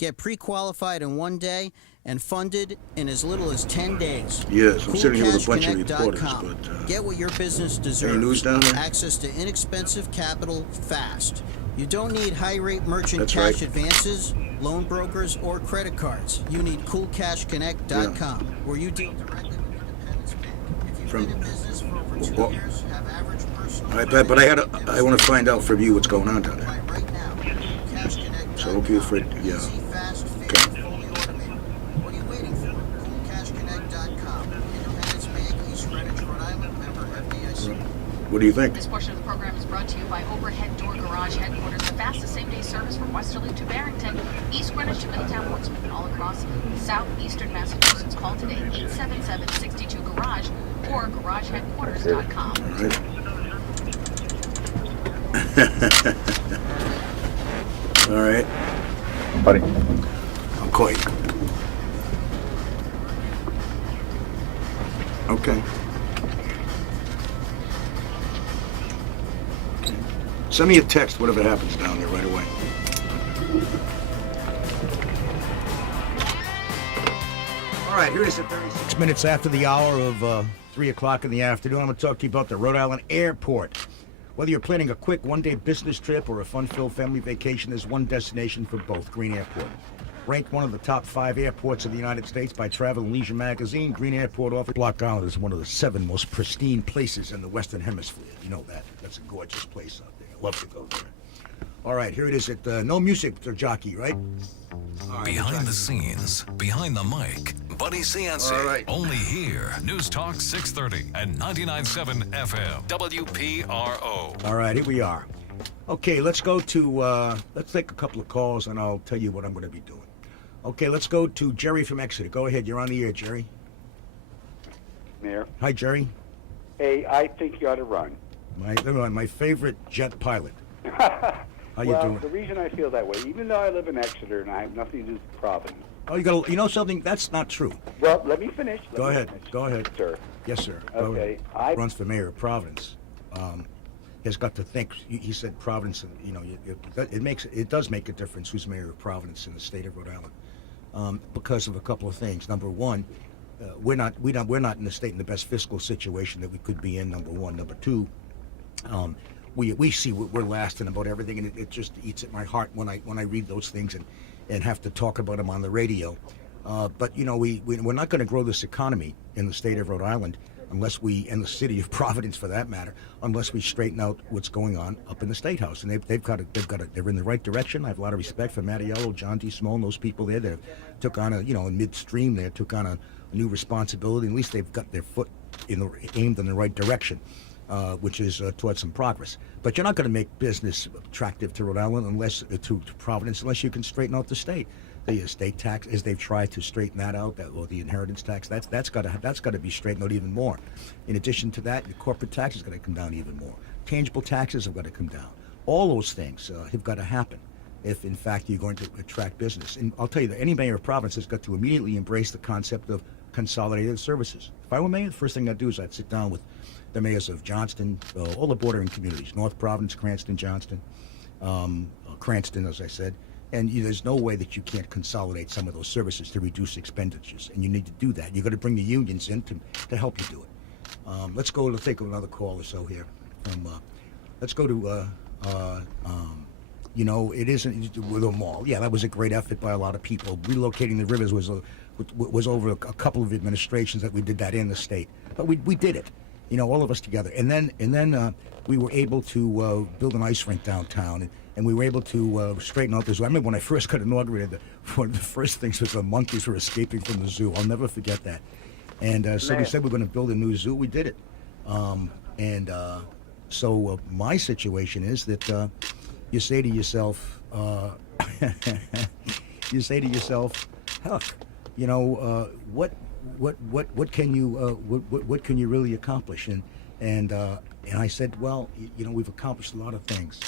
Get pre-qualified in 1 day and funded in as little as 10 days. Yes, I'm sitting here with a bunch of reporters, CoolCashConnect.com. but... Get what your business deserves. Any news down there? Access to inexpensive capital fast. You don't need high-rate merchant That's cash right. advances, loan brokers, or credit cards. You need CoolCashConnect.com, where you deal directly with Independence Bank. If you've been in business for over 2 years, have average personal... I want to find out from you what's going on down there. Right now, CoolCashConnect.com. So don't be afraid, yeah. Easy, fast, fair, fully automated. What are you waiting for? CoolCashConnect.com. Independence Bank, East Greenwich, Rhode Island, member FDIC. What do you think? This portion of the program is brought to you by Overhead Door Garage Headquarters, the fastest same-day service from Westerly to Barrington, East Greenwich to Middletown, Portsmouth, and all across southeastern Massachusetts. Call today, 877-62-GARAGE or garageheadquarters.com. All right. Buddy. I'll call you. Okay. Send me a text, whatever happens down there right away. All right, here it is at 36 minutes after the hour of 3 o'clock in the afternoon. I'm going to talk to you about the Rhode Island Airport. Whether you're planning a quick one-day business trip or a fun-filled family vacation, there's one destination for both, Green Airport. Ranked one of the top 5 airports in the United States by Travel and Leisure magazine, Green Airport offers Block Island is one of the 7 most pristine places in the Western Hemisphere. You know that. That's a gorgeous place out there. I love to go there. All right, here it is at no music to jockey, right? Right, behind the scenes, behind the mic, Buddy Cianci. All right. Only here. News Talk 630 and 99.7 FM. WPRO. All right, here we are. Okay, let's go to, let's take a couple of calls and I'll tell you what I'm going to be doing. Okay, let's go to Jerry from Exeter. Go ahead, you're on the air, Jerry. Mayor. Hi, Jerry. Hey, I think you ought to run. My favorite jet pilot. How you well, doing? The reason I feel that way, even though I live in Exeter and I have nothing to do with Providence. Oh, you know something? That's not true. Well, let me finish. Go ahead, sir. Yes, sir. Okay. Runs for mayor of Providence. Has got to think. He said Providence. You know, it does make a difference who's mayor of Providence in the state of Rhode Island, because of a couple of things. Number one, we're not in the state in the best fiscal situation that we could be in. Number one. Number two, we see we're last in about everything, and it just eats at my heart when I read those things and have to talk about them on the radio. But you know, we're not going to grow this economy in the state of Rhode Island unless we, and the city of Providence for that matter, unless we straighten out what's going on up in the State House. And they're in the right direction. I have a lot of respect for Mattiello, John D. Small, and those people there that took on in midstream there, took on a new responsibility. At least they've got their foot aimed in the right direction, which is towards some progress. But you're not going to make business attractive to Rhode Island to Providence unless you can straighten out the state. The estate tax, as they've tried to straighten that out, or the inheritance tax, that's got to be straightened out even more. In addition to that, the corporate tax is going to come down even more. Tangible taxes have got to come down. All those things have got to happen if, in fact, you're going to attract business. And I'll tell you that any mayor of Providence has got to immediately embrace the concept of consolidated services. If I were mayor, the first thing I'd do is I'd sit down with the mayors of Johnston, all the bordering communities, North Providence, Cranston, Johnston, Cranston, as I said. And there's no way that you can't consolidate some of those services to reduce expenditures. And you need to do that. You've got to bring the unions in to help you do it. Let's take another call or so here. Let's go to, it isn't with a mall. Yeah, that was a great effort by a lot of people. Relocating the rivers was over a couple of administrations that we did that in the state. But we did it, all of us together. And then we were able to build an ice rink downtown. And we were able to straighten out this. I remember when I first got inaugurated, one of the first things was the monkeys were escaping from the zoo. I'll never forget that. And so we said we're going to build a new zoo. We did it. So my situation is that you say to yourself, heck, what can you really accomplish? And I said, well, we've accomplished a lot of things.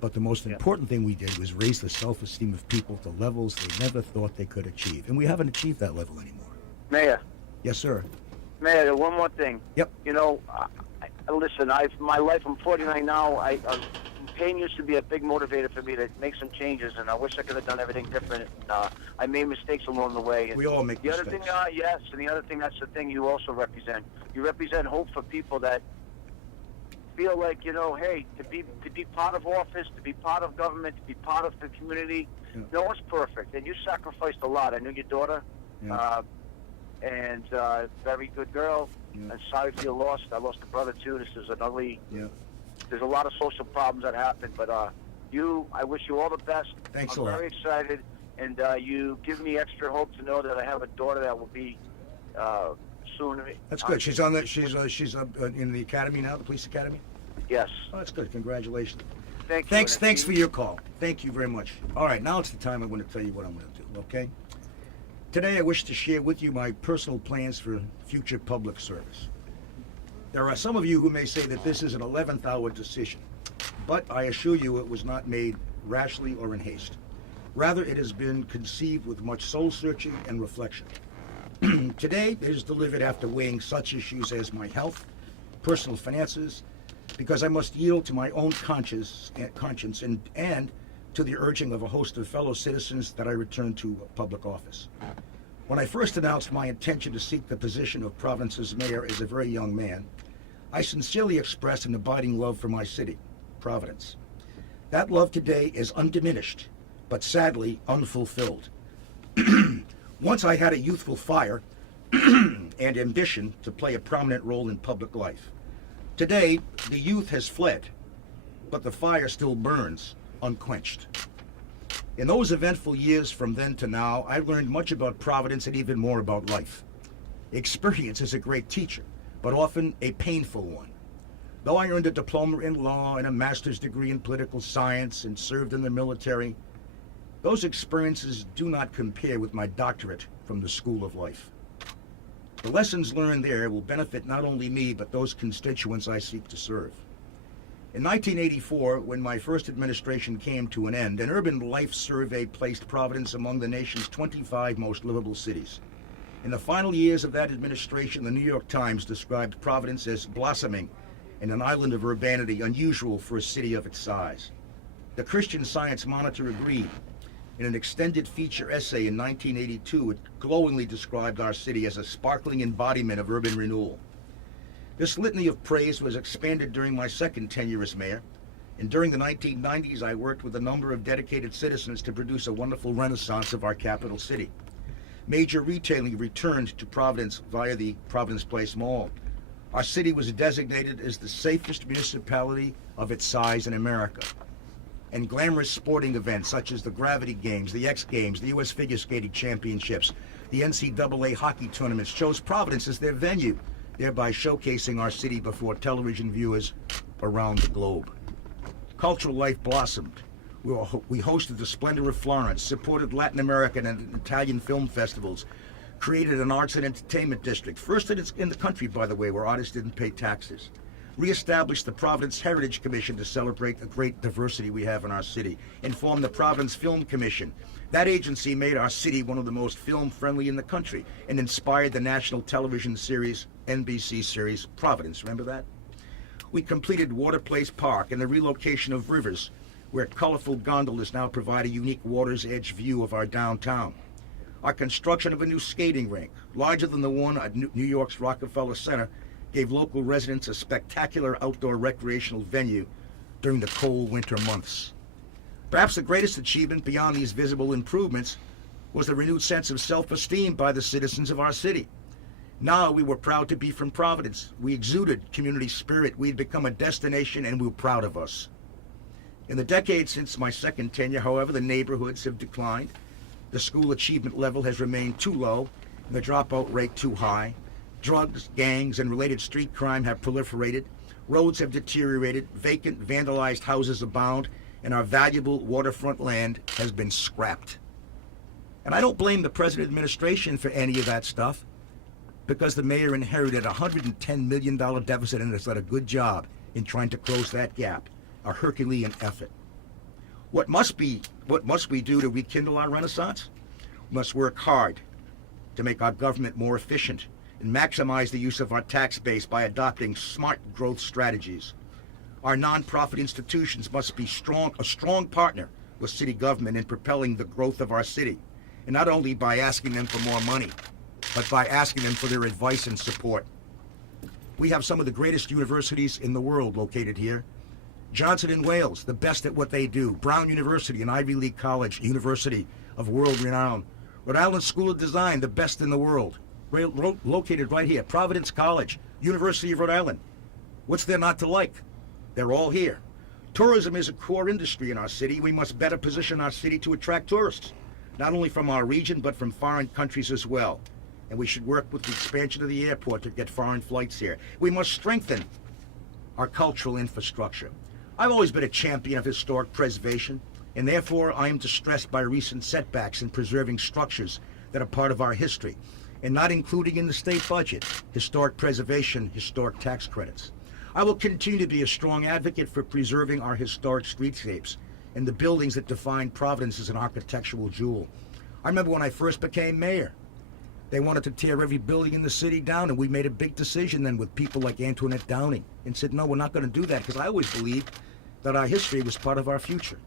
But the most important thing we did was raise the self-esteem of people to levels they never thought they could achieve. And we haven't achieved that level anymore. Mayor. Yes, sir. Mayor, one more thing. Yep. Listen, my life, I'm 49 now. pain used to be a big motivator for me to make some changes, and I wish I could have done everything different. I made mistakes along the way. And We all make the mistakes. other thing, yes, and the other thing, that's the thing you also represent. You represent hope for people that feel like, hey, to be part of office, to be part of government, to be part of the community. Yeah. No one's perfect, and you sacrificed a lot. I knew your daughter, Yeah. and very good girl. Yeah. And sorry for your loss. I lost a brother too. This is an ugly. Yeah. There's a lot of social problems that happen, but I wish you all the best. Thanks I'm a lot. very excited, and you give me extra hope to know that I have a daughter that will be soon. That's good. She's on the. She's in the academy now, the police academy. Yes. Oh, that's good. Congratulations. Thank you. Thanks for your call. Thank you very much. All right, now it's the time I want to tell you what I'm going to do. Okay. Today I wish to share with you my personal plans for future public service. There are some of you who may say that this is an 11th hour decision, but I assure you it was not made rashly or in haste. Rather, it has been conceived with much soul searching and reflection. Today it is delivered after weighing such issues as my health, personal finances, because I must yield to my own conscience and to the urging of a host of fellow citizens that I return to public office. When I first announced my intention to seek the position of Providence's mayor as a very young man, I sincerely expressed an abiding love for my city, Providence. That love today is undiminished, but sadly unfulfilled. Once I had a youthful fire and ambition to play a prominent role in public life. Today, the youth has fled, but the fire still burns, unquenched. In those eventful years from then to now, I learned much about Providence and even more about life. Experience is a great teacher, but often a painful one. Though I earned a diploma in law and a master's degree in political science and served in the military, those experiences do not compare with my doctorate from the School of Life. The lessons learned there will benefit not only me, but those constituents I seek to serve. In 1984, when my first administration came to an end, an urban life survey placed Providence among the nation's 25 most livable cities. In the final years of that administration, the New York Times described Providence as blossoming in an island of urbanity unusual for a city of its size. The Christian Science Monitor agreed. In an extended feature essay in 1982, it glowingly described our city as a sparkling embodiment of urban renewal. This litany of praise was expanded during my second tenure as mayor, and during the 1990s I worked with a number of dedicated citizens to produce a wonderful renaissance of our capital city. Major retailing returned to Providence via the Providence Place Mall. Our city was designated as the safest municipality of its size in America. And glamorous sporting events such as the Gravity Games, the X Games, the U.S. Figure Skating Championships, the NCAA hockey tournaments chose Providence as their venue, thereby showcasing our city before television viewers around the globe. Cultural life blossomed. We hosted the Splendor of Florence, supported Latin American and Italian film festivals, created an arts and entertainment district, first in the country, by the way, where artists didn't pay taxes. Reestablished the Providence Heritage Commission to celebrate the great diversity we have in our city, and formed the Providence Film Commission. That agency made our city one of the most film-friendly in the country and inspired the national television series, NBC series, Providence. Remember that? We completed Water Place Park and the relocation of Rivers, where colorful gondolas now provide a unique water's edge view of our downtown. Our construction of a new skating rink, larger than the one at New York's Rockefeller Center, gave local residents a spectacular outdoor recreational venue during the cold winter months. Perhaps the greatest achievement beyond these visible improvements was the renewed sense of self-esteem by the citizens of our city. Now we were proud to be from Providence. We exuded community spirit. We had become a destination, and we were proud of us. In the decades since my second tenure, however, the neighborhoods have declined. The school achievement level has remained too low, and the dropout rate too high. Drugs, gangs, and related street crime have proliferated. Roads have deteriorated. Vacant, vandalized houses abound, and our valuable waterfront land has been scrapped. And I don't blame the present administration for any of that stuff, because the mayor inherited a $110 million deficit and has done a good job in trying to close that gap, a Herculean effort. What must we do to rekindle our renaissance? We must work hard to make our government more efficient and maximize the use of our tax base by adopting smart growth strategies. Our nonprofit institutions must be a strong partner with city government in propelling the growth of our city, and not only by asking them for more money, but by asking them for their advice and support. We have some of the greatest universities in the world located here. Johnson in Wales, the best at what they do. Brown University, an Ivy League college, university of world renown. Rhode Island School of Design, the best in the world. Located right here. Providence College, University of Rhode Island. What's there not to like? They're all here. Tourism is a core industry in our city. We must better position our city to attract tourists, not only from our region, but from foreign countries as well. And we should work with the expansion of the airport to get foreign flights here. We must strengthen our cultural infrastructure. I've always been a champion of historic preservation, and therefore I am distressed by recent setbacks in preserving structures that are part of our history, and not including in the state budget historic preservation, historic tax credits. I will continue to be a strong advocate for preserving our historic streetscapes and the buildings that define Providence as an architectural jewel. I remember when I first became mayor, they wanted to tear every building in the city down, and we made a big decision then with people like Antoinette Downing and said, no, we're not going to do that, because I always believed that our history was part of our future.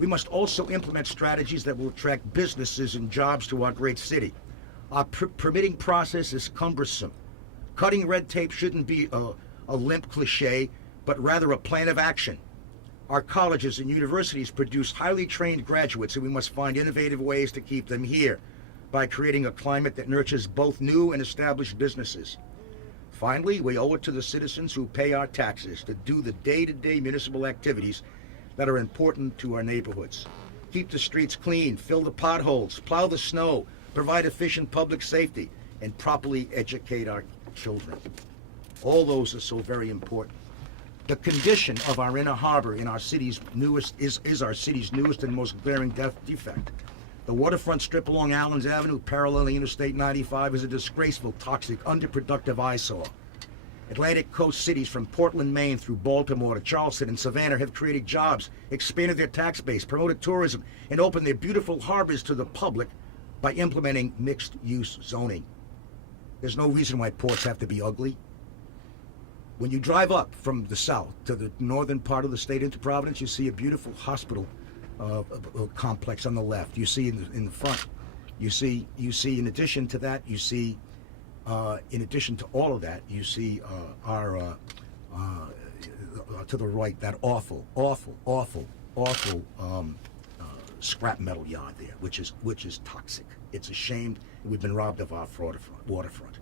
We must also implement strategies that will attract businesses and jobs to our great city. Our permitting process is cumbersome. Cutting red tape shouldn't be a limp cliche, but rather a plan of action. Our colleges and universities produce highly trained graduates, and we must find innovative ways to keep them here by creating a climate that nurtures both new and established businesses. Finally, we owe it to the citizens who pay our taxes to do the day-to-day municipal activities that are important to our neighborhoods. Keep the streets clean, fill the potholes, plow the snow, provide efficient public safety, and properly educate our children. All those are so very important. The condition of our inner harbor in our city's newest is our city's newest and most glaring defect. The waterfront strip along Allen's Avenue, paralleling Interstate 95, is a disgraceful, toxic, underproductive eyesore. Atlantic coast cities from Portland, Maine, through Baltimore to Charleston and Savannah have created jobs, expanded their tax base, promoted tourism, and opened their beautiful harbors to the public by implementing mixed-use zoning. There's no reason why ports have to be ugly. When you drive up from the south to the northern part of the state into Providence, you see a beautiful hospital complex on the left. You see in the front, you see in addition to that, you see in addition to all of that, you see our to the right, that awful scrap metal yard there, which is toxic. It's a shame we've been robbed of our waterfront.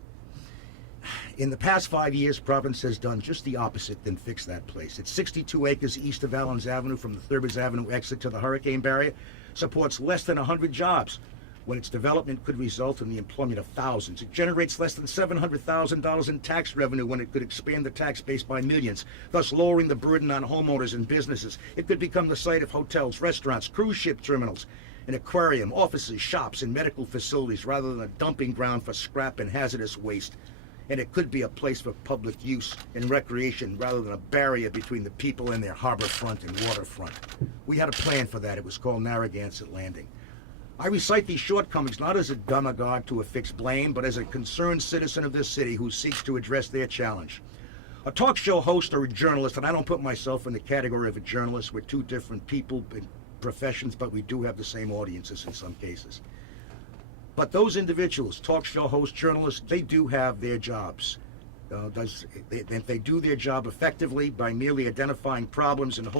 In the past 5 years, Providence has done just the opposite than fix that place. It's 62 acres east of Allen's Avenue from the Thurbers Avenue exit to the hurricane barrier, supports less than 100 jobs, when its development could result in the employment of thousands. It generates less than $700,000 in tax revenue when it could expand the tax base by millions, thus lowering the burden on homeowners and businesses. It could become the site of hotels, restaurants, cruise ship terminals, an aquarium, offices, shops, and medical facilities, rather than a dumping ground for scrap and hazardous waste. And it could be a place for public use and recreation rather than a barrier between the people and their harbor front and waterfront. We had a plan for that. It was called Narragansett Landing. I recite these shortcomings not as a demagogue to affix blame, but as a concerned citizen of this city who seeks to address their challenge. A talk show host or a journalist, and I don't put myself in the category of a journalist. We're two different people and professions, but we do have the same audiences in some cases. But those individuals, talk show hosts, journalists, they do have their jobs. If they do their job effectively by merely identifying problems and holding